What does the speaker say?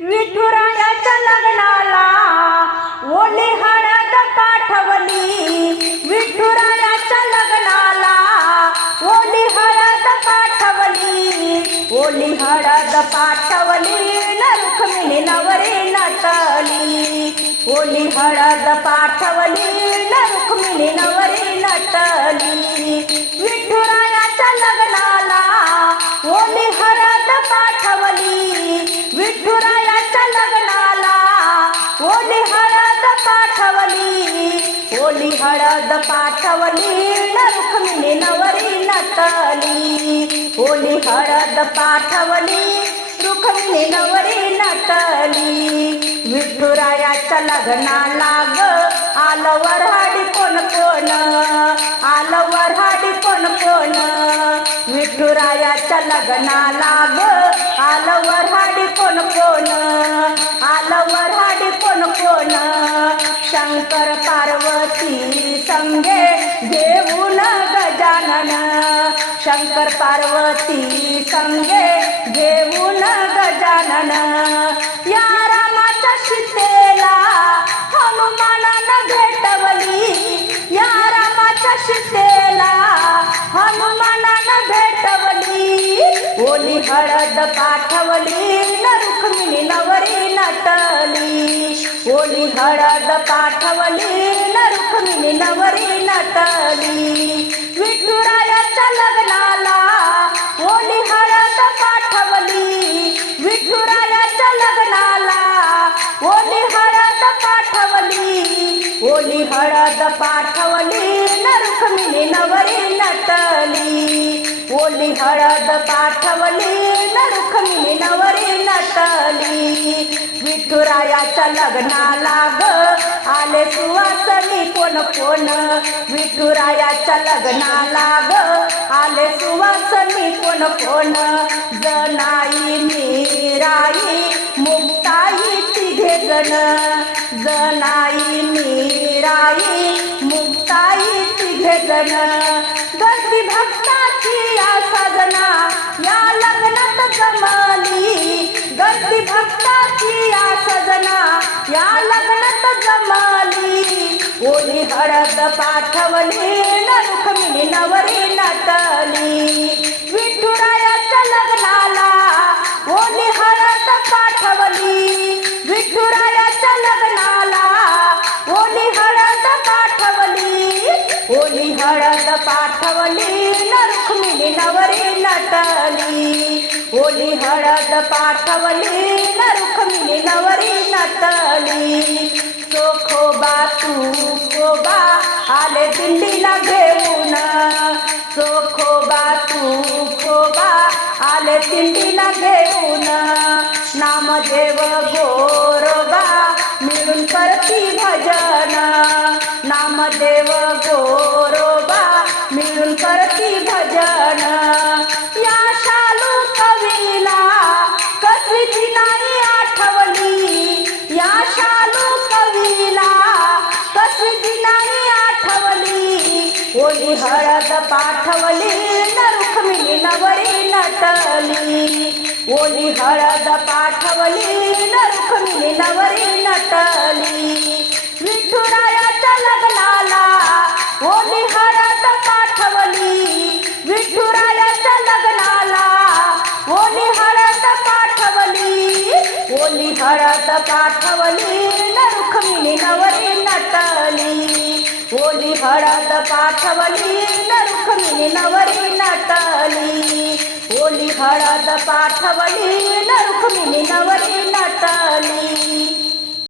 विठुरायाच्या लग्नाला ओली हळद पाठवली. विठुरायाच्या लग्नाला ओली हळद पाठवली. ओली हळद पाठवली. न रुक्मिणी नवरी नटली. ओली हळद पाठवली. न रुक्मिणी नवरी नटली. विठुरायाच्या लग्नाला ओली हळद पाठवली. विठुरा पाठवली. ओली हळद पाठवली. न रुक्मिणी नवरी नटली. ओली हळद पाठवली. रुक्मिणी नवरी नटली. विठुरायाच्या लग्नाला ग आलं वरहाडी कोण कोण? आलं वरहाडी कोण कोण? विठुरायाच्या लग्नाला ग आलं वरहाडी कोण कोण? आलं वरहाडी कोण कोण? शंकर पार्वती संगे घेऊन गजानन. शंकर पार्वती संगे गजानन या रामाच्या सीतेला हनुमानानं भेटवली. या रामाच्या सीतेला हनुमानानं भेटवली. ओली हळद पाठवली न रुक्मिणी नवरी नटली. ओली हळद पाठवली न रुक्मिणी नवरी नटली. ओली हळद पाठवली न नवरी नटली. ओली हळद पाठवली न नवरी नटली. विठुरायाच्या लग्नाला ग आले सुवासनी कोण कोण. विठुरायाच्या लग्नाला ग आले सुवासनी कोण कोण. जनाई मीराई मुक्ताई तिघे जण. जना तिघे जण गर्दी भक्ताची या साधना या लग्नात जमाली. गर्दी भक्ताची या साधना या लग्नात जमाली. ओली हळद पाठवली न रुक्मिणी नवरी नटली. पाठवली न नवरी नटली. ओली हळद पाठवली न नवरी नटली. चोखोबा तू खोबा आले दिंडीला घेऊन. चोखोबा तू खोबा आले दिंडीला घेऊन. नामदेव गोरोबा मिळून करती भजन. नामदेव गोरोबा मिळून करती भजन. या शालू कवीला कसली नाही आठवली. या शालू कवीला कसली नाही आठवली. ओली हळद पाठवली न रुक्मिणी नवरी नटली. ओली हळद पाठवली न रुक्मिणी नवरी नटली. पाठवली न रुक्मिणी नवरी नटली. ओली हळद पाठवली न रुक्मिणी नवरी नटली. ओली हळद पाठवली न रुक्मिणी नवरी नटली.